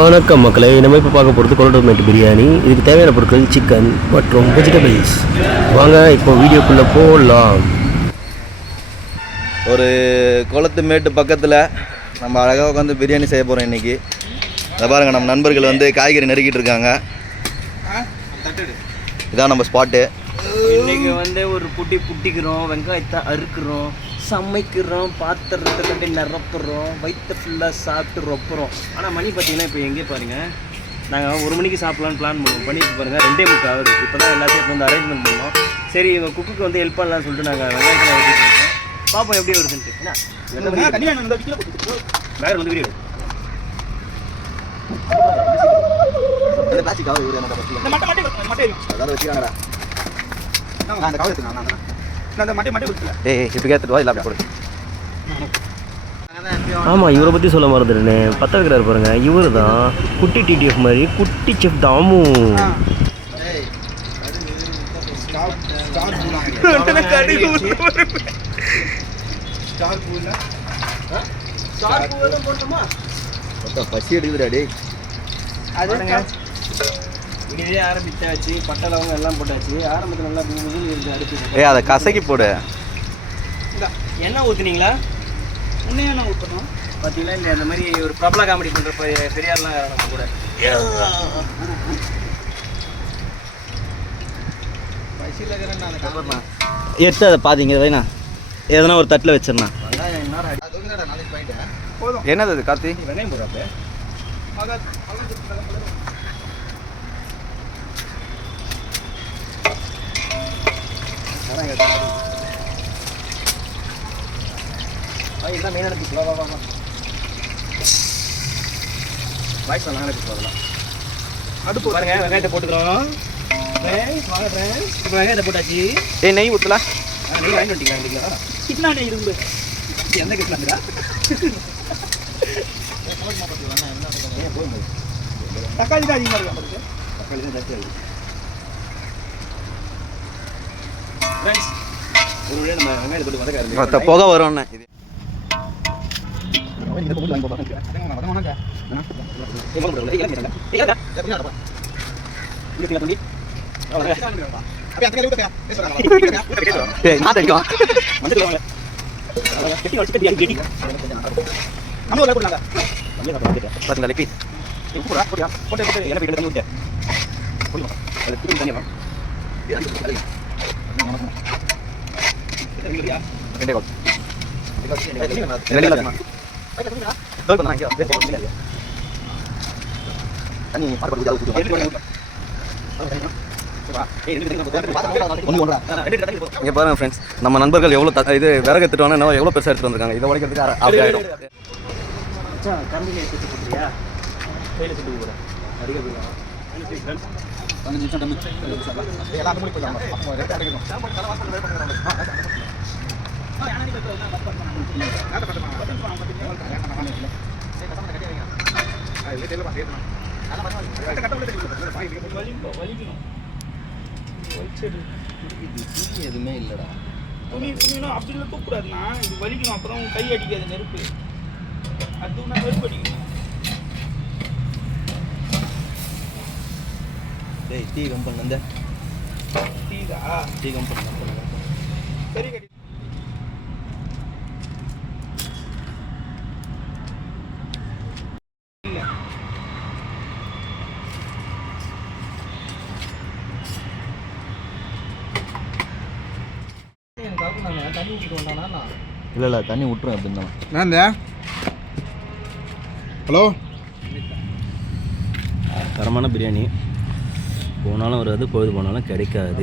வணக்கம் மக்களே நம்ம இப்போ பார்க்க போகிறது கொலட்டோமேட் பிரியாணி. இதுக்கு தேவையான பொருட்கள் சிக்கன் மற்றும் வெஜிடபிள்ஸ் வாங்க இப்போ வீடியோக்குள்ளே போகலாம் ஒரு குளத்து மேட்டு பக்கத்தில் நம்ம அழகாக உட்காந்து பிரியாணி செய்ய போகிறோம் இன்றைக்கி அதை பாருங்கள் நம்ம நண்பர்கள் வந்து காய்கறி நறுக்கிட்டு இருக்காங்க. இதான் நம்ம ஸ்பாட்டு இன்னைக்கு வந்து ஒரு புட்டி புட்டிக்கிறோம் வெங்காயத்தை அறுக்கிறோம். சமைக்கிறோம் பாத்திரத்தை கட்டி நிரப்புறோம் வயிற்று ஃபுல்லாக சாப்பிட்டு ரொப்புறோம். ஆனால் மணி பார்த்தீங்கன்னா இப்போ எங்கே பாருங்க நாங்கள் ஒரு மணிக்கு சாப்பிட்லான்னு பிளான் பண்ணுவோம். பண்ணிட்டு பாருங்க ரெண்டே முக்கு ஆகுது. இப்போ தான் எல்லாத்தையும் வந்து அரேஞ்ச்மெண்ட் பண்ணோம் சரி இவங்க குக்குக்கு வந்து ஹெல்ப் பண்ணலாம்னு சொல்லிட்டு நாங்கள் வெங்காயத்தில் இருக்கோம். பார்ப்போம் எப்படி வருதுன்ட்டு. என்ன? வேறு வந்து வீடியோ ஏய் இப்போ கேட்டுட்டு வா இல்லை அப்படி போடு. ஆமாம் இவரை பற்றி சொல்ல மறந்துடுனே பத்த வைக்கிறாரு பாருங்க. இவர் தான் குட்டி டிடிஎஃப் மாதிரி குட்டி செஃப் தாமு. பசி எடுக்குதுடா டேய். இதே ஆரம்பிச்சாச்சு பட்டை லவங்கம் எல்லாம் போட்டாச்சு. ஆரம்பத்தில் நல்லா முதல் இருக்கு அடுத்து ஏய் அதை கசக்கி போடு. எண்ணெய் ஊற்றுனீங்களா எண்ணெய் எண்ணெய் ஊற்றணும் பார்த்தீங்களா இல்லை அந்த மாதிரி ஒரு பிரபல காமெடி பண்ணுற பெரியார்லாம் நம்ம கூட. எடுத்து அதை பாத்தீங்க வைண்ணா. எதனா ஒரு தட்டில் என்ன என்னது அது கார்த்தி? வெங்காயம் போடுறாப்ப இதுதான் மெயின் பீஸ் வா வா வா வா வாய்ஸ் நல்லா பீஸ் அடுப்பு பாருங்க வெங்காயத்தை போட்டுக்கிறோம் ஃப்ரெண்ட்ஸ் வாங்க இப்போ வெங்காயத்தை போட்டாச்சு ஏய் நெய் ஊற்றல ஆ நீ வாங்கிட்டு வந்துட்டீங்களா இல்லைங்களா கிட்னா நீ இருந்து எந்த கிட்னாங்கடா தக்காளி தான் அதிகமாக இருக்கு தக்காளி தான் ஜாஸ்தியாக இருக்கு ஃப்ரெண்ட்ஸ் ஒரு வழியாக நம்ம வெங்காயத்தை போட்டு வதக்க மொத்த புகை வரும்ண்ணே இது ஏய் தண்ணி இங்கே பாருங்க ஃப்ரெண்ட்ஸ் நம்ம நண்பர்கள் எவ்வளோ த- இது விறகு எடுத்துட்டு வாங்க எவ்வளோ பெருசாக எடுத்துட்டு வந்திருக்காங்க. இதை உடைக்கிறதுக்கு அரை- அப்படி கம்பியில் எடுத்து போட்டுறியா கையில் சுட்டு கூட எதுவுமே இல்லைடா துணி துணினா அப்படிலாம் தூக்கூடாதுண்ணா இது வலிக்கணும் அப்புறம் கை அடிக்காது நெருப்பு அது தூக்கினா நெருப்பு அடிக்கணும் டேய் டீ கம்பெனி வந்து டீதா டீ கம்பெனி சரி கட்டி இல்லை இல்லை தண்ணி விட்டுரும் எப்படி இருந்தாலும் என்னந்த ஹலோ தரமான பிரியாணி போனாலும் வராது பொழுது போனாலும் கிடைக்காது.